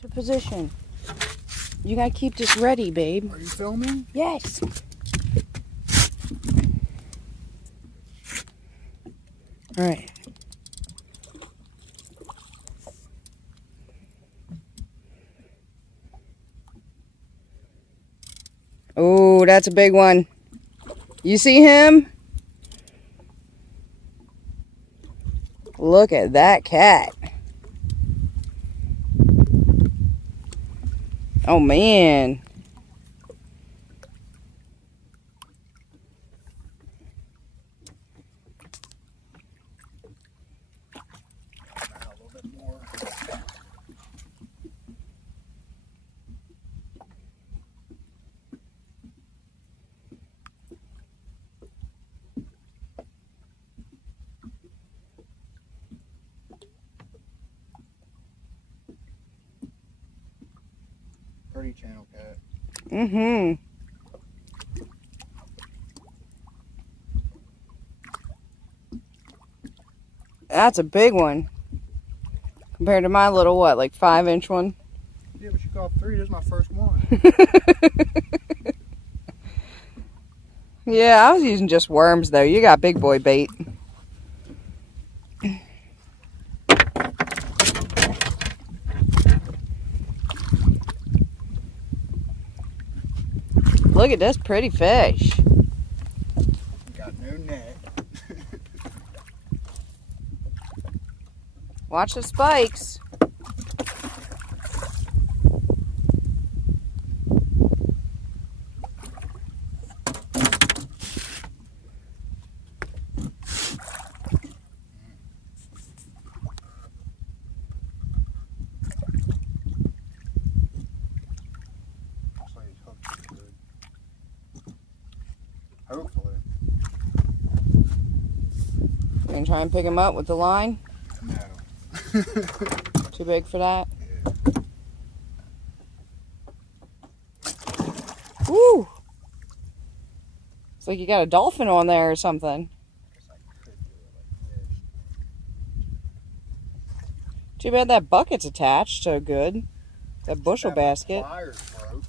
To position. You gotta keep this ready, babe. Are you filming? Yes. All right. Oh, that's a big one. You see him? Look at that cat. Oh, man. A little bit more. Pretty channel cat. Mm-hmm. That's a big one. Compared to my little, what, like 5-inch one? Yeah, but you caught 3. This is my first one. Yeah, I was using just worms, though. You got big boy bait. Look at this pretty fish. Got no net. Watch the spikes. Looks like he's hooked pretty good. Hopefully. You gonna try and pick him up with the line? No. Too big for that? Yeah. Woo! It's like you got a dolphin on there or something. Guess I could do it like this. Too bad that bucket's attached so good. That bushel That my basket. pliers broke.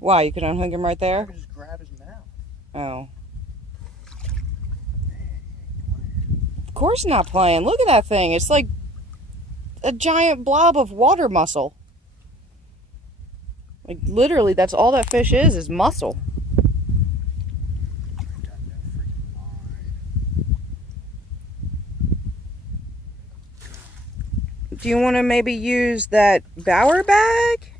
Why, you could unhook him right I there? could just grab his mouth. Oh. Man, he ain't playing. Of course not playing. Look at that thing. It's like a giant blob of water muscle. Like, literally, that's all that fish is muscle. Got no freaking line. Do you want to maybe use that bower bag?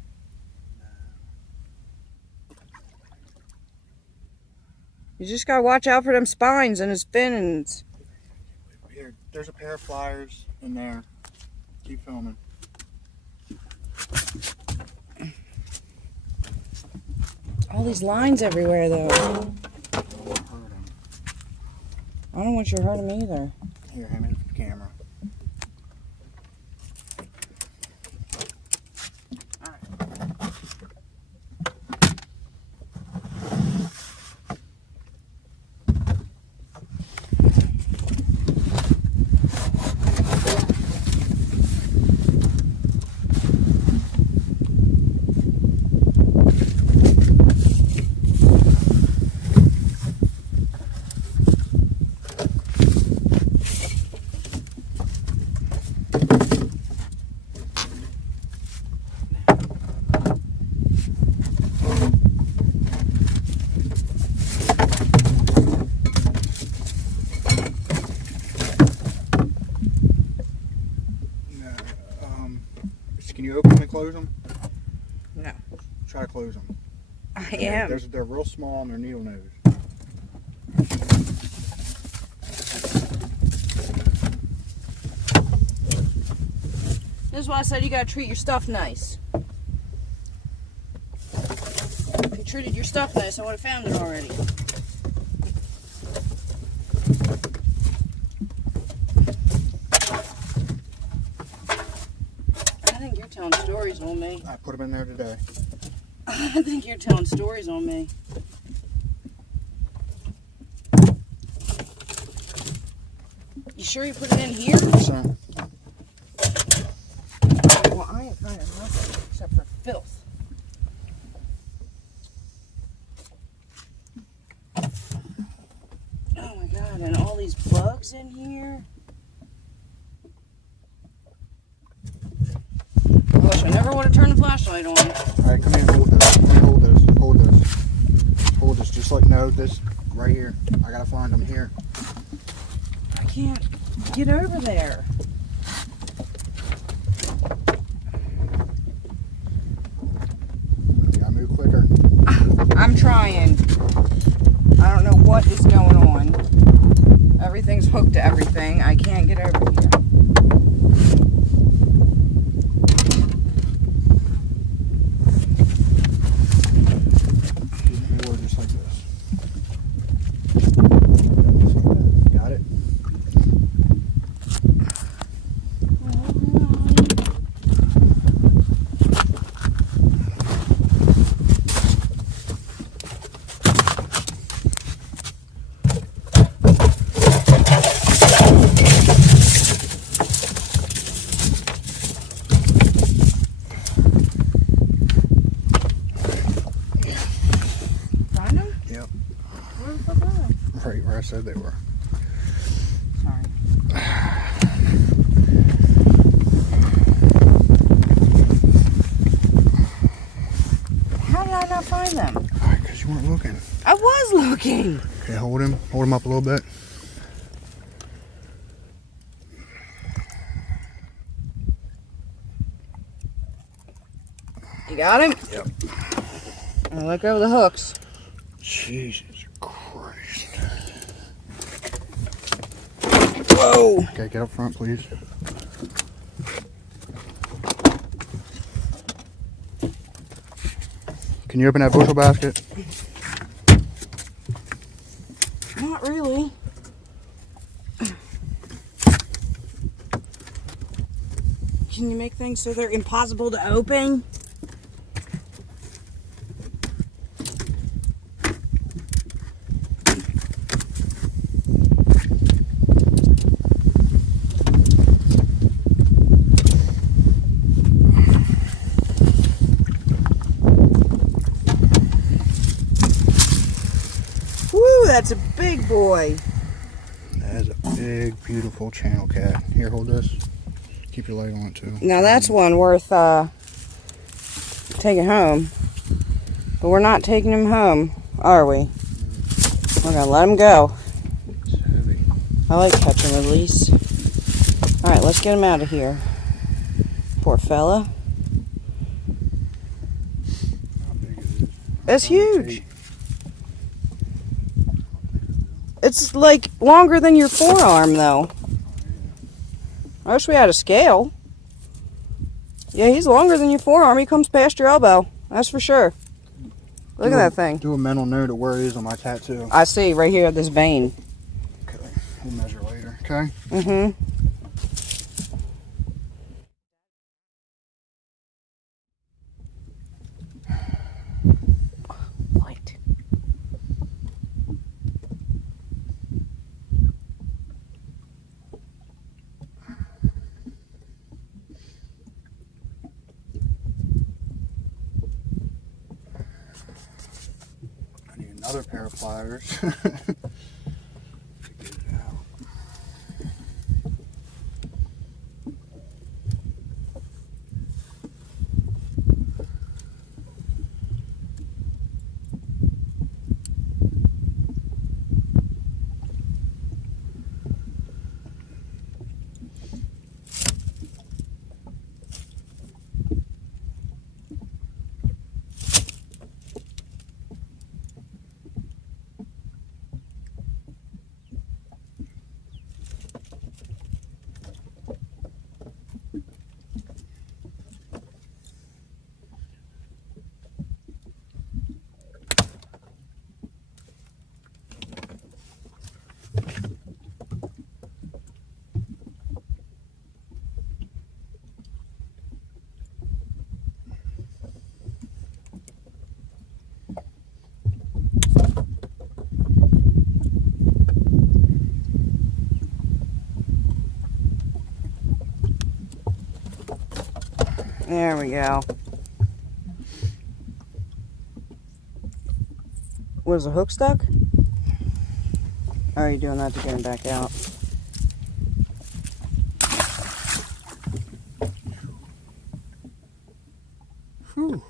You just gotta watch out for them spines and his fins. Here, there's a pair of pliers in there. Keep filming. All these lines everywhere, though. Don't hurt him. I don't want you to hurt him either. Here, hand me the camera. Can you open them and close them? No. Try to close them. I am. They're real small and they're needle nose. This is why I said you gotta treat your stuff nice. If you treated your stuff nice, I would have found it already. I think you're telling stories on me. I put them in there today. I think you're telling stories on me. You sure you put it in here? 100%. ain't finding nothing except for filth. Oh my god, and all these bugs in here. I wish I never would have turned the flashlight on. Alright, come here, hold this. Let me hold this. Hold this. Hold this. Just like, no, this right here. I gotta find them here. I can't get over there. You gotta move quicker. I'm trying. I don't know what is going on. Everything's hooked to everything. I can't get over here. More just like this. Got it? Find them? Yep. Where the fuck are they? Right where I said they were. Sorry. How did I not find them? Alright, because you weren't looking. I was looking. Okay, hold him. Hold him up a little bit. You got him? Yep. And let go of the hooks. Jesus Christ. Whoa. Okay, get up front, please. Can you open that bushel basket? Not really. Can you make things so they're impossible to open? Woo, that's a big boy. That is a big, beautiful channel cat. Here, hold this. Keep your light on it, too. Now that's one worth taking home. But we're not taking him home, are we? We're gonna let him go. It's heavy. I like catch and release. Alright, let's get him out of here. Poor fella. How big is it? It's huge. It's like longer than your forearm, though. I wish we had a scale. Yeah, he's longer than your forearm. He comes past your elbow. That's for sure. Look at that thing. Do a mental note of where he is on my tattoo. I see right here, this vein. Okay, we'll measure later, okay? Mm-hmm. What? I need another pair of pliers. To get it out. There we go. Was the hook stuck? Or are you doing that to get him back out? Whew.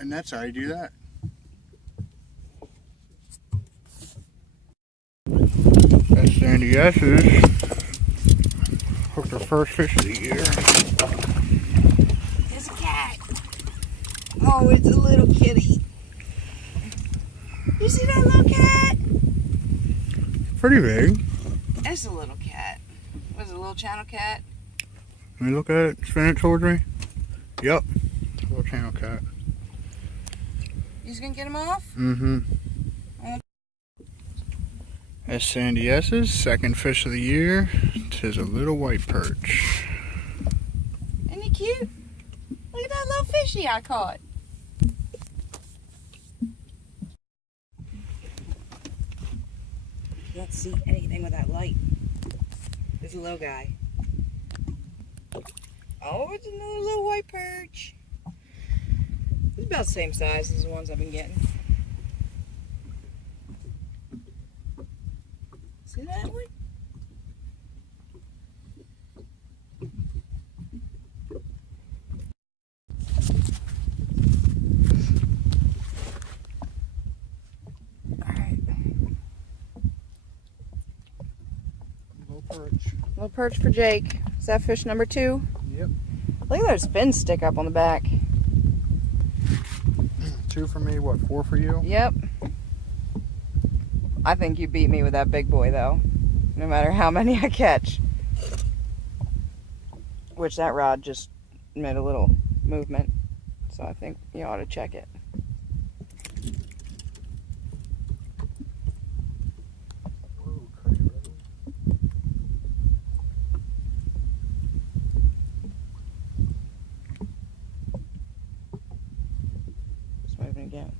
And that's how you do that. That's Sandy S's. Hooked her first fish of the year. It's a cat. Oh, it's a little kitty. You see that little cat? Pretty big. That's a little cat. Was it a little channel cat? Let me look at it. Spin it towards me. Yep. Little channel cat. You just gonna get him off? Mm-hmm. That's Sandy S's second fish of the year. Tis a little white perch. Isn't he cute? Look at that little fishy I caught. Can't see anything with that light. There's a little guy. Oh, it's another little white perch. It's about the same size as the ones I've been getting. See that one? Alright. Little perch. Little perch for Jake. Is that fish number 2? Yep. Look at those fins stick up on the back. 2 for me, what, 4 for you? Yep. I think you beat me with that big boy though. No matter how many I catch. Which that rod just made a little movement. So I think you ought to check it. Whoa, crazy. It's moving again.